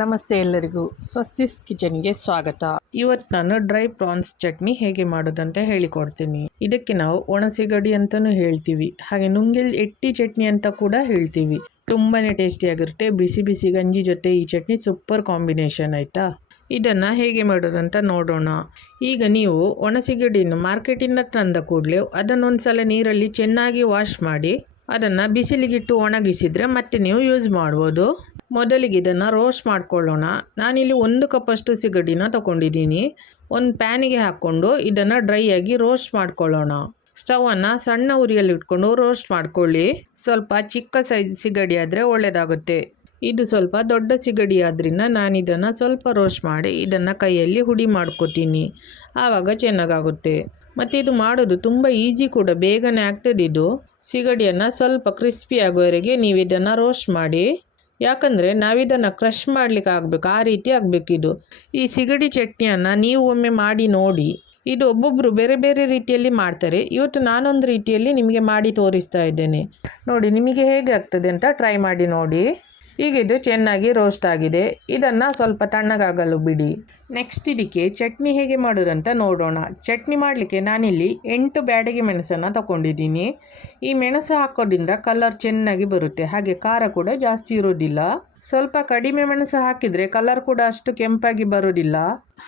ನಮಸ್ತೆ ಎಲ್ಲರಿಗೂ ಸ್ವಸ್ತಿಸ್ ಕಿಚನ್ಗೆ ಸ್ವಾಗತ. ಇವತ್ತು ನಾನು ಡ್ರೈ ಪ್ರಾನ್ಸ್ ಚಟ್ನಿ ಹೇಗೆ ಮಾಡೋದಂತ ಹೇಳಿಕೊಡ್ತೀನಿ. ಇದಕ್ಕೆ ನಾವು ಒಣಸಿಗಡಿ ಅಂತಲೂ ಹೇಳ್ತೀವಿ, ಹಾಗೆ ನುಂಗೆಲ್ ಎಟ್ಟಿ ಚಟ್ನಿ ಅಂತ ಕೂಡ ಹೇಳ್ತೀವಿ. ತುಂಬಾನೇ ಟೇಸ್ಟಿಯಾಗಿರುತ್ತೆ. ಬಿಸಿ ಬಿಸಿ ಗಂಜಿ ಜೊತೆ ಈ ಚಟ್ನಿ ಸೂಪರ್ ಕಾಂಬಿನೇಷನ್ ಆಯಿತಾ. ಇದನ್ನು ಹೇಗೆ ಮಾಡೋದಂತ ನೋಡೋಣ. ಈಗ ನೀವು ಒಣಸಿಗಡಿಯನ್ನು ಮಾರ್ಕೆಟಿಂದ ತಂದ ಕೂಡಲೇ ಅದನ್ನೊಂದ್ಸಲ ನೀರಲ್ಲಿ ಚೆನ್ನಾಗಿ ವಾಶ್ ಮಾಡಿ ಅದನ್ನು ಬಿಸಿಲಿಗಿಟ್ಟು ಒಣಗಿಸಿದರೆ ಮತ್ತೆ ನೀವು ಯೂಸ್ ಮಾಡ್ಬೋದು. ಮೊದಲಿಗೆ ಇದನ್ನು ರೋಸ್ಟ್ ಮಾಡ್ಕೊಳ್ಳೋಣ. ನಾನಿಲ್ಲಿ 1 ಕಪ್ಪಷ್ಟು ಸಿಗಡಿನ ತಗೊಂಡಿದ್ದೀನಿ. ಒಂದು ಪ್ಯಾನಿಗೆ ಹಾಕ್ಕೊಂಡು ಇದನ್ನು ಡ್ರೈ ಆಗಿ ರೋಸ್ಟ್ ಮಾಡ್ಕೊಳ್ಳೋಣ. ಸ್ಟವನ್ನು ಸಣ್ಣ ಉರಿಯಲ್ಲಿ ಇಟ್ಕೊಂಡು ರೋಸ್ಟ್ ಮಾಡ್ಕೊಳ್ಳಿ. ಸ್ವಲ್ಪ ಚಿಕ್ಕ ಸೈಜ್ ಸಿಗಡಿ ಆದರೆ ಒಳ್ಳೆಯದಾಗುತ್ತೆ. ಇದು ಸ್ವಲ್ಪ ದೊಡ್ಡ ಸಿಗಡಿ ಆದ್ದರಿಂದ ನಾನಿದನ್ನು ಸ್ವಲ್ಪ ರೋಸ್ಟ್ ಮಾಡಿ ಇದನ್ನು ಕೈಯಲ್ಲಿ ಹುಡಿ ಮಾಡ್ಕೊತೀನಿ, ಆವಾಗ ಚೆನ್ನಾಗಾಗುತ್ತೆ. ಮತ್ತು ಇದು ಮಾಡೋದು ತುಂಬ ಈಸಿ ಕೂಡ, ಬೇಗನೆ ಆಗ್ತದೆ. ಇದು ಸಿಗಡಿಯನ್ನು ಸ್ವಲ್ಪ ಕ್ರಿಸ್ಪಿ ಆಗೋವರೆಗೆ ನೀವು ಇದನ್ನು ರೋಸ್ಟ್ ಮಾಡಿ, ಯಾಕಂದರೆ ನಾವಿದನ್ನು ಕ್ರಷ್ ಮಾಡಲಿಕ್ಕೆ ಆಗಬೇಕು, ಆ ರೀತಿ ಆಗಬೇಕಿದು. ಈ ಸಿಗಡಿ ಚಟ್ನಿಯನ್ನು ನೀವು ಒಮ್ಮೆ ಮಾಡಿ ನೋಡಿ. ಇದು ಒಬ್ಬೊಬ್ಬರು ಬೇರೆ ಬೇರೆ ರೀತಿಯಲ್ಲಿ ಮಾಡ್ತಾರೆ. ಇವತ್ತು ನಾನೊಂದು ರೀತಿಯಲ್ಲಿ ನಿಮಗೆ ಮಾಡಿ ತೋರಿಸ್ತಾ ಇದ್ದೇನೆ. ನೋಡಿ ನಿಮಗೆ ಹೇಗೆ ಆಗ್ತದೆ ಅಂತ ಟ್ರೈ ಮಾಡಿ ನೋಡಿ. ಈಗ ಇದು ಚೆನ್ನಾಗಿ ರೋಸ್ಟ್ ಆಗಿದೆ. ಇದನ್ನು ಸ್ವಲ್ಪ ತಣ್ಣಗಾಗಲು ಬಿಡಿ. ನೆಕ್ಸ್ಟ್ ಇದಕ್ಕೆ ಚಟ್ನಿ ಹೇಗೆ ಮಾಡೋದಂತ ನೋಡೋಣ. ಚಟ್ನಿ ಮಾಡಲಿಕ್ಕೆ ನಾನಿಲ್ಲಿ 8 ಬ್ಯಾಡಗಿ ಮೆಣಸನ್ನು ತಗೊಂಡಿದ್ದೀನಿ. ಈ ಮೆಣಸು ಹಾಕೋದ್ರಿಂದ ಕಲರ್ ಚೆನ್ನಾಗಿ ಬರುತ್ತೆ, ಹಾಗೆ ಖಾರ ಕೂಡ ಜಾಸ್ತಿ ಇರೋದಿಲ್ಲ. ಸ್ವಲ್ಪ ಕಡಿಮೆ ಮೆಣಸು ಹಾಕಿದರೆ ಕಲರ್ ಕೂಡ ಅಷ್ಟು ಕೆಂಪಾಗಿ ಬರೋದಿಲ್ಲ.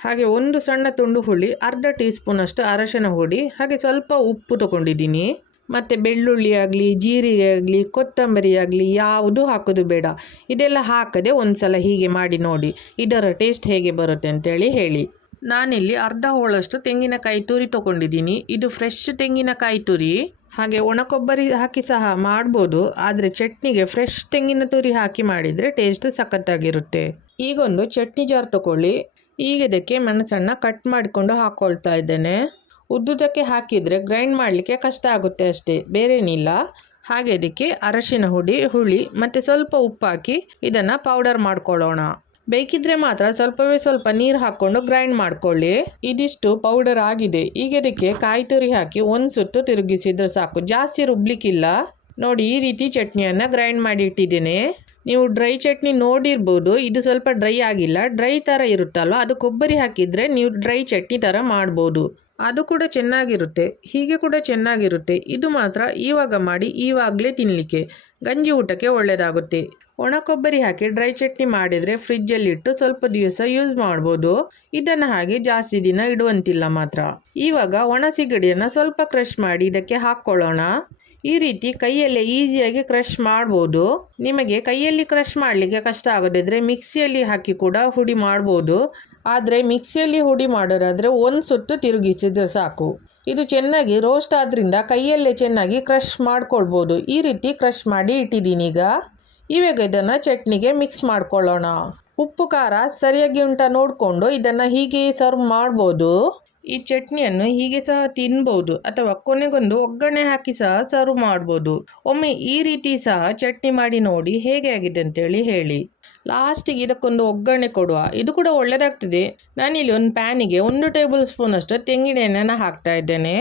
ಹಾಗೆ 1 ಸಣ್ಣ ತುಂಡು ಹುಳಿ, ಅರ್ಧ ಟೀ ಸ್ಪೂನ್ ಅಷ್ಟು ಅರಶಿನ ಹುಡಿ, ಹಾಗೆ ಸ್ವಲ್ಪ ಉಪ್ಪು ತಗೊಂಡಿದ್ದೀನಿ. ಮತ್ತು ಬೆಳ್ಳುಳ್ಳಿ ಆಗಲಿ, ಜೀರಿಗೆ ಆಗಲಿ, ಕೊತ್ತಂಬರಿ ಆಗಲಿ ಯಾವುದು ಹಾಕೋದು ಬೇಡ. ಇದೆಲ್ಲ ಹಾಕದೆ ಒಂದು ಸಲ ಹೀಗೆ ಮಾಡಿ ನೋಡಿ, ಇದರ ಟೇಸ್ಟ್ ಹೇಗೆ ಬರುತ್ತೆ ಅಂತೇಳಿ ಹೇಳಿ. ನಾನಿಲ್ಲಿ ಅರ್ಧ ಹೋಳಷ್ಟು ತೆಂಗಿನಕಾಯಿ ತುರಿ ತೊಗೊಂಡಿದ್ದೀನಿ. ಇದು ಫ್ರೆಶ್ ತೆಂಗಿನಕಾಯಿ ತುರಿ. ಹಾಗೆ ಒಣ ಕೊಬ್ಬರಿ ಹಾಕಿ ಸಹ ಮಾಡ್ಬೋದು, ಆದರೆ ಚಟ್ನಿಗೆ ಫ್ರೆಶ್ ತೆಂಗಿನ ತುರಿ ಹಾಕಿ ಮಾಡಿದರೆ ಟೇಸ್ಟ್ ಸಖತ್ತಾಗಿರುತ್ತೆ. ಈಗೊಂದು ಚಟ್ನಿ ಜಾರ್ ತಗೊಳ್ಳಿ. ಈಗ ಇದಕ್ಕೆ ಮೆಣಸನ್ನು ಕಟ್ ಮಾಡಿಕೊಂಡು ಹಾಕ್ಕೊಳ್ತಾ ಇದ್ದೇನೆ. ಉದ್ದುದಕ್ಕೆ ಹಾಕಿದರೆ ಗ್ರೈಂಡ್ ಮಾಡಲಿಕ್ಕೆ ಕಷ್ಟ ಆಗುತ್ತೆ ಅಷ್ಟೇ, ಬೇರೇನಿಲ್ಲ. ಹಾಗೆ ಇದಕ್ಕೆ ಅರಶಿನ ಹುಳಿ ಮತ್ತು ಸ್ವಲ್ಪ ಉಪ್ಪು ಹಾಕಿ ಇದನ್ನು ಪೌಡರ್ ಮಾಡ್ಕೊಳ್ಳೋಣ. ಬೇಕಿದ್ರೆ ಮಾತ್ರ ಸ್ವಲ್ಪ ನೀರು ಹಾಕ್ಕೊಂಡು ಗ್ರೈಂಡ್ ಮಾಡ್ಕೊಳ್ಳಿ. ಇದಿಷ್ಟು ಪೌಡರ್ ಆಗಿದೆ. ಈಗ ಇದಕ್ಕೆ ಕಾಯಿ ತುರಿ ಹಾಕಿ 1 ಸುತ್ತು ತಿರುಗಿಸಿದ್ರೆ ಸಾಕು, ಜಾಸ್ತಿ ರುಬ್ಲಿಕ್ಕಿಲ್ಲ. ನೋಡಿ ಈ ರೀತಿ ಚಟ್ನಿಯನ್ನು ಗ್ರೈಂಡ್ ಮಾಡಿ ಇಟ್ಟಿದ್ದೇನೆ. ನೀವು ಡ್ರೈ ಚಟ್ನಿ ನೋಡಿರ್ಬೋದು, ಇದು ಸ್ವಲ್ಪ ಡ್ರೈ ಆಗಿಲ್ಲ, ಡ್ರೈ ಥರ ಇರುತ್ತಲ್ವ, ಅದು ಕೊಬ್ಬರಿ ಹಾಕಿದರೆ ನೀವು ಡ್ರೈ ಚಟ್ನಿ ಥರ ಮಾಡ್ಬೋದು, ಅದು ಕೂಡ ಚೆನ್ನಾಗಿರುತ್ತೆ. ಹೀಗೆ ಕೂಡ ಚೆನ್ನಾಗಿರುತ್ತೆ. ಇದು ಮಾತ್ರ ಇವಾಗ ಮಾಡಿ ಇವಾಗಲೇ ತಿನ್ನಲಿಕ್ಕೆ, ಗಂಜಿ ಊಟಕ್ಕೆ ಒಳ್ಳೆಯದಾಗುತ್ತೆ. ಒಣ ಕೊಬ್ಬರಿ ಹಾಕಿ ಡ್ರೈ ಚಟ್ನಿ ಮಾಡಿದರೆ ಫ್ರಿಜ್ಜಲ್ಲಿಟ್ಟು ಸ್ವಲ್ಪ ದಿವಸ ಯೂಸ್ ಮಾಡ್ಬೋದು. ಇದನ್ನು ಹಾಗೆ ಜಾಸ್ತಿ ದಿನ ಇಡುವಂತಿಲ್ಲ ಮಾತ್ರ. ಇವಾಗ ಒಣ ಸಿಗಡಿಯನ್ನು ಸ್ವಲ್ಪ ಕ್ರಷ್ ಮಾಡಿ ಇದಕ್ಕೆ ಹಾಕ್ಕೊಳ್ಳೋಣ. ಈ ರೀತಿ ಕೈಯಲ್ಲೇ ಈಸಿಯಾಗಿ ಕ್ರಷ್ ಮಾಡ್ಬೋದು. ನಿಮಗೆ ಕೈಯಲ್ಲಿ ಕ್ರಷ್ ಮಾಡಲಿಕ್ಕೆ ಕಷ್ಟ ಆಗೋದಿದ್ರೆ ಮಿಕ್ಸಿಯಲ್ಲಿ ಹಾಕಿ ಕೂಡ ಹುಡಿ ಮಾಡ್ಬೋದು. ಆದರೆ ಮಿಕ್ಸಿಯಲ್ಲಿ ಹುಡಿ ಮಾಡೋದಾದರೆ 1 ಸುತ್ತು ತಿರುಗಿಸಿದ್ರೆ ಸಾಕು. ಇದು ಚೆನ್ನಾಗಿ ರೋಸ್ಟ್ ಆದ್ರಿಂದ ಕೈಯಲ್ಲೇ ಚೆನ್ನಾಗಿ ಕ್ರಷ್ ಮಾಡ್ಕೊಳ್ಬೋದು. ಈ ರೀತಿ ಕ್ರಷ್ ಮಾಡಿ ಇಟ್ಟಿದ್ದೀನಿ. ಇವಾಗ ಇದನ್ನು ಚಟ್ನಿಗೆ ಮಿಕ್ಸ್ ಮಾಡ್ಕೊಳ್ಳೋಣ. ಉಪ್ಪು ಖಾರ ಸರಿಯಾಗಿ ಉಂಟ ನೋಡಿಕೊಂಡು ಇದನ್ನು ಹೀಗೆ ಸರ್ವ್ ಮಾಡ್ಬೋದು. ಈ ಚಟ್ನಿಯನ್ನು ಹೀಗೆ ಸಹ ತಿನ್ಬೋದು, ಅಥವಾ ಕೊನೆಗೊಂದು ಒಗ್ಗರಣೆ ಹಾಕಿ ಸಹ ಸರ್ವ್ ಮಾಡ್ಬೋದು. ಒಮ್ಮೆ ಈ ರೀತಿ ಸಹ ಚಟ್ನಿ ಮಾಡಿ ನೋಡಿ ಹೇಗೆ ಆಗಿದೆ ಅಂತೇಳಿ ಹೇಳಿ. ಲಾಸ್ಟಿಗೆ ಇದಕ್ಕೊಂದು ಒಗ್ಗರಣೆ ಕೊಡುವ, ಇದು ಕೂಡ ಒಳ್ಳೆಯದಾಗ್ತದೆ. ನಾನಿಲ್ಲಿ ಒಂದು ಪ್ಯಾನಿಗೆ 1 ಟೇಬಲ್ ಸ್ಪೂನ್ ಅಷ್ಟು ತೆಂಗಿನ ಎಣ್ಣೆನ ಹಾಕ್ತಾ ಇದ್ದೇನೆ.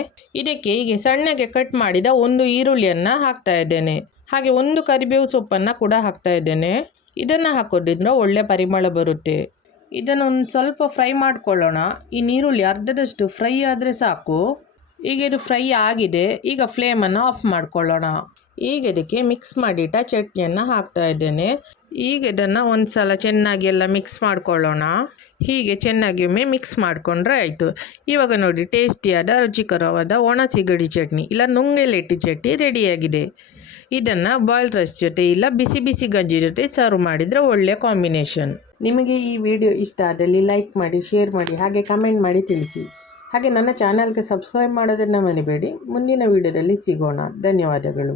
ಇದಕ್ಕೆ ಹೀಗೆ ಸಣ್ಣಗೆ ಕಟ್ ಮಾಡಿದ 1 ಈರುಳ್ಳಿಯನ್ನು ಹಾಕ್ತಾ ಇದ್ದೇನೆ. ಹಾಗೆ 1 ಕರಿಬೇವು ಸೊಪ್ಪನ್ನು ಕೂಡ ಹಾಕ್ತಾ ಇದ್ದೇನೆ. ಇದನ್ನು ಹಾಕೋದ್ರಿಂದ ಒಳ್ಳೆ ಪರಿಮಳ ಬರುತ್ತೆ. ಇದನ್ನು ಒಂದು ಸ್ವಲ್ಪ ಫ್ರೈ ಮಾಡ್ಕೊಳ್ಳೋಣ. ಈ ನೀರುಳ್ಳಿ ಅರ್ಧದಷ್ಟು ಫ್ರೈ ಆದರೆ ಸಾಕು. ಈಗ ಇದು ಫ್ರೈ ಆಗಿದೆ. ಈಗ ಫ್ಲೇಮನ್ನು ಆಫ್ ಮಾಡ್ಕೊಳ್ಳೋಣ. ಈಗ ಇದಕ್ಕೆ ಮಿಕ್ಸ್ ಮಾಡಿಟ್ಟ ಚಟ್ನಿಯನ್ನು ಹಾಕ್ತಾ ಇದ್ದೇನೆ. ಈಗ ಇದನ್ನು ಒಂದು ಸಲ ಚೆನ್ನಾಗಿ ಎಲ್ಲ ಮಿಕ್ಸ್ ಮಾಡ್ಕೊಳ್ಳೋಣ. ಹೀಗೆ ಚೆನ್ನಾಗಿ ಒಮ್ಮೆ ಮಿಕ್ಸ್ ಮಾಡಿಕೊಂಡ್ರೆ ಆಯಿತು. ಇವಾಗ ನೋಡಿ ಟೇಸ್ಟಿಯಾದ ರುಚಿಕರವಾದ ಒಣ ಸಿಗಡಿ ಚಟ್ನಿ ಇಲ್ಲ ನುಂಗೆಲೆಟ್ಟಿ ಚಟ್ನಿ ರೆಡಿಯಾಗಿದೆ. ಇದನ್ನು ಬಾಯ್ಲ್ಡ್ ರೈಸ್ ಜೊತೆ ಇಲ್ಲ ಬಿಸಿ ಬಿಸಿ ಗಂಜಿ ಜೊತೆ ಸರ್ವ್ ಮಾಡಿದರೆ ಒಳ್ಳೆಯ ಕಾಂಬಿನೇಷನ್. ನಿಮಗೆ ಈ ವಿಡಿಯೋ ಇಷ್ಟ ಆದಲ್ಲಿ ಲೈಕ್ ಮಾಡಿ, ಶೇರ್ ಮಾಡಿ, ಹಾಗೆ ಕಮೆಂಟ್ ಮಾಡಿ ತಿಳಿಸಿ. ಹಾಗೆ ನನ್ನ ಚಾನಲ್ಗೆ ಸಬ್ಸ್ಕ್ರೈಬ್ ಮಾಡೋದನ್ನು ಮರಿಬೇಡಿ. ಮುಂದಿನ ವಿಡಿಯೋದಲ್ಲಿ ಸಿಗೋಣ. ಧನ್ಯವಾದಗಳು.